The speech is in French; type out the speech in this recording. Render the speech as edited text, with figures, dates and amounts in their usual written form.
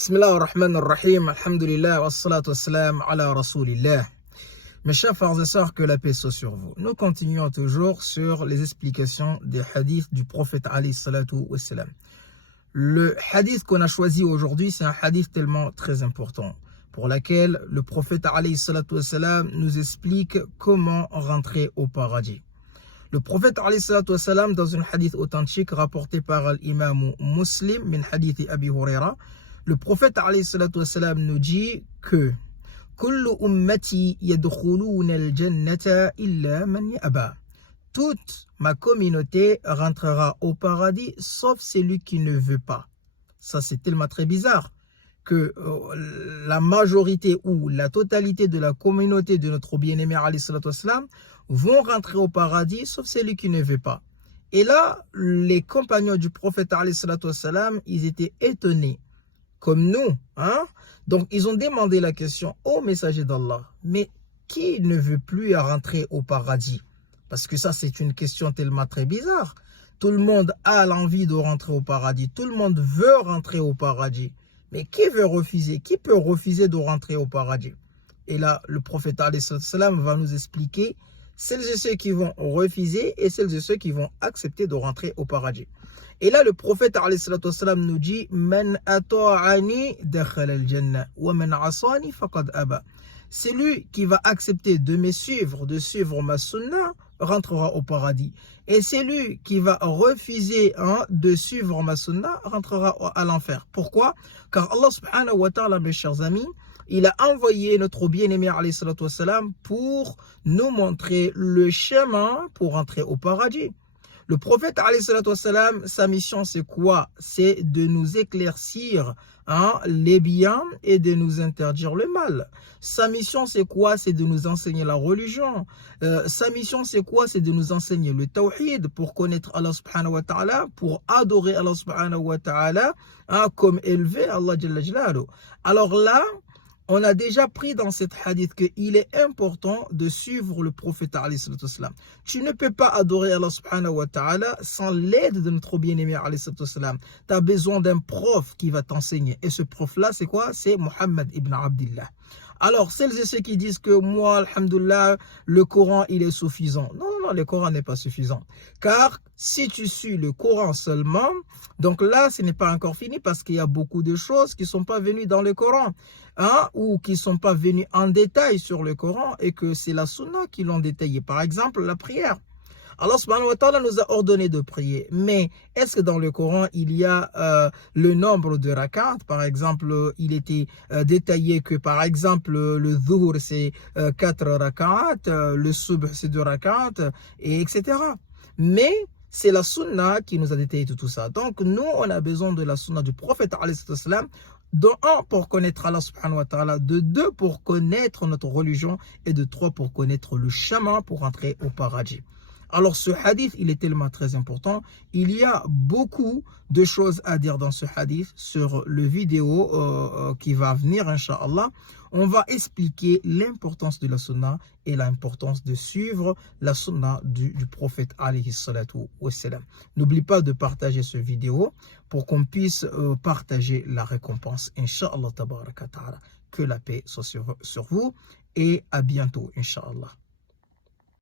Bismillah ar-Rahman ar-Rahim, alhamdulillah, wassalatu wassalam ala rasulillah. Mes chers frères et sœurs, que la paix soit sur vous. Nous continuons toujours sur les explications des hadiths du prophète alayhi salatu wassalam. Le hadith qu'on a choisi aujourd'hui, c'est un hadith tellement très important, pour lequel le prophète alayhi salatu wassalam nous explique comment rentrer au paradis. Le prophète alayhi salatu wassalam, dans un hadith authentique rapporté par l'imam Muslim, min hadith Abi Huraira, le prophète alayhi salatu wassalam nous dit que Kullu ummati yadkhuluna al-jannata illa man yaba. Toute ma communauté rentrera au paradis sauf celui qui ne veut pas. Ça, c'est tellement très bizarre que la majorité ou la totalité de la communauté de notre bien-aimé alayhi salatu wassalam vont rentrer au paradis sauf celui qui ne veut pas. Et là, les compagnons du prophète alayhi salatu wassalam, ils étaient étonnés comme nous, hein? Donc ils ont demandé la question au messager d'Allah, mais qui ne veut plus rentrer au paradis? Parce que ça, c'est une question tellement très bizarre. Tout le monde a l'envie de rentrer au paradis, tout le monde veut rentrer au paradis, mais qui veut refuser? Qui peut refuser de rentrer au paradis? Et là, le prophète alayhi salam va nous expliquer celles et ceux qui vont refuser et celles et ceux qui vont accepter de rentrer au paradis. Et là, le prophète alayhi salam nous dit Man ata'ani dakhala al-jannah wa man asani faqad aba. Celui qui va accepter de me suivre, de suivre ma sunna, rentrera au paradis. Et celui qui va refuser de suivre ma sunna rentrera à l'enfer. Pourquoi? Car Allah subhanahu wa ta'ala, mes chers amis, il a envoyé notre bien-aimé alayhi salatu wassalam pour nous montrer le chemin pour entrer au paradis. Le prophète alayhi salatu wassalam, sa mission c'est quoi? C'est de nous éclaircir les biens et de nous interdire le mal. Sa mission c'est quoi? C'est de nous enseigner la religion. Sa mission c'est quoi? C'est de nous enseigner le tawhid pour connaître Allah subhanahu wa ta'ala, pour adorer Allah subhanahu wa ta'ala, comme élever Allah jalla jalaluhu. Alors là, on a déjà pris dans cette hadith qu'il est important de suivre le prophète alayhi salatu wassalam. Tu ne peux pas adorer Allah subhanahu wa ta'ala sans l'aide de notre bien-aimé alayhi salatu wassalam. Tu as besoin d'un prof qui va t'enseigner. Et ce prof-là, c'est quoi? C'est Muhammad ibn Abdillah. Alors, celles et ceux qui disent que moi, alhamdoulilah, le Coran, il est suffisant. Non, non, non, le Coran n'est pas suffisant. Car si tu suis le Coran seulement, donc là, ce n'est pas encore fini parce qu'il y a beaucoup de choses qui ne sont pas venues dans le Coran, ou qui ne sont pas venues en détail sur le Coran et que c'est la sunna qui l'ont détaillé. Par exemple, la prière. Allah subhanahu wa ta'ala nous a ordonné de prier. Mais est-ce que dans le Coran, il y a le nombre de rak'at? Par exemple, il était détaillé que par exemple, le dhuhr c'est 4 rak'at, le subh c'est 2 rak'at, et etc. Mais c'est la sunna qui nous a détaillé tout ça. Donc nous, on a besoin de la sunna du prophète alayhi salam. De 1 pour connaître Allah subhanahu wa ta'ala, de 2 pour connaître notre religion et de 3 pour connaître le chemin pour entrer au paradis. Alors ce hadith, il est tellement très important. Il y a beaucoup de choses à dire dans ce hadith. Sur le vidéo qui va venir, Inch'Allah, on va expliquer l'importance de la sunna et l'importance de suivre la sunna du prophète alayhi salatu wassalam. N'oublie pas de partager ce vidéo pour qu'on puisse partager la récompense. Inch'Allah tabaraka ta'ala. Que la paix soit sur vous et à bientôt, Inch'Allah.